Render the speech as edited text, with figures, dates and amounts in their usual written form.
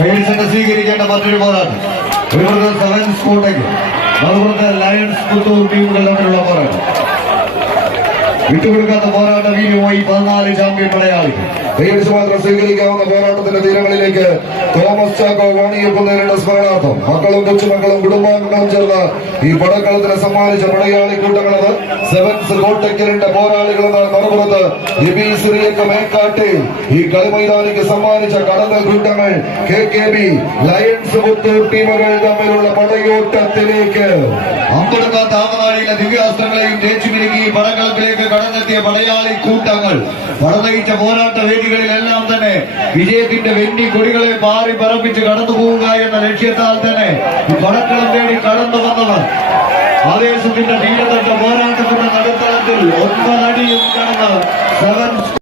ഫൈൽസിനെ സ്വീകരിക്കേണ്ട മറ്റൊരു പോരാട്ടം. ഇവിടുത്തെ സെവൻസ് കോട്ടയ്ക്ക് അതുപോലത്തെ ലയൺസ് പുത്തൂർ ടീമുകൾ തമ്മിലുള്ള പോരാട്ടം. വിട്ടുകൊടുക്കാത്ത പോരാട്ട വീര്യമായി 14 ചാമ്പ്യൻ പടയാളികൾ മാത്രം സ്വീകരിക്കാവുന്ന പോരാട്ടത്തിന്റെ തീരങ്ങളിലേക്ക് തോമസ് ചാക്കോ വാണിയപ്പുന്നതിനുള്ള സ്മരണാർത്ഥം മക്കളും കൊച്ചുമക്കളും കുടുംബാംഗങ്ങളും ചേർന്ന് ഈ പടക്കളത്തിന് സമ്മാനിച്ച പടയാളി കൂട്ടങ്ങളത് സെവൻസ് കോട്ടയ്ക്കലിന്റെ പോരാളികളെന്ന മറുപുറത്ത് സിറിയക്ക് മേക്കാട്ടി ഈ കളിമൈതാനിക്ക് സമ്മാനിച്ച കടന്നൽ കൂട്ടങ്ങൾ KKB ലയൺസ് പുത്തൂർ ടീമുകൾ തമ്മിലുള്ള പടയോട്ടത്തിലേക്ക് അമ്പെടുക്കാത്ത ആമനാടിയിലെ ദിവ്യാസ്ത്രങ്ങളെയും ജയിച്ചുമിരുക്കി പടക്കളത്തിലേക്ക് കടന്നെത്തിയ പടയാളി കൂട്ടങ്ങൾ പടനയിച്ച പോരാട്ട വേദികളിലെല്ലാം തന്നെ വിജയത്തിന്റെ വെന്നി കൊടികളെ പാറി പറപ്പിച്ച് കടന്നു പോവുക എന്ന ലക്ഷ്യത്താൽ തന്നെ ഈ പടക്കളം തേടി കടന്നു വന്നവർ ആവേശത്തിന്റെ തീരത്തട്ട പോരാട്ടത്തിന്റെ നടുത്തളത്തിൽ 9 അടിയും കടന്ന് സെവൻസ്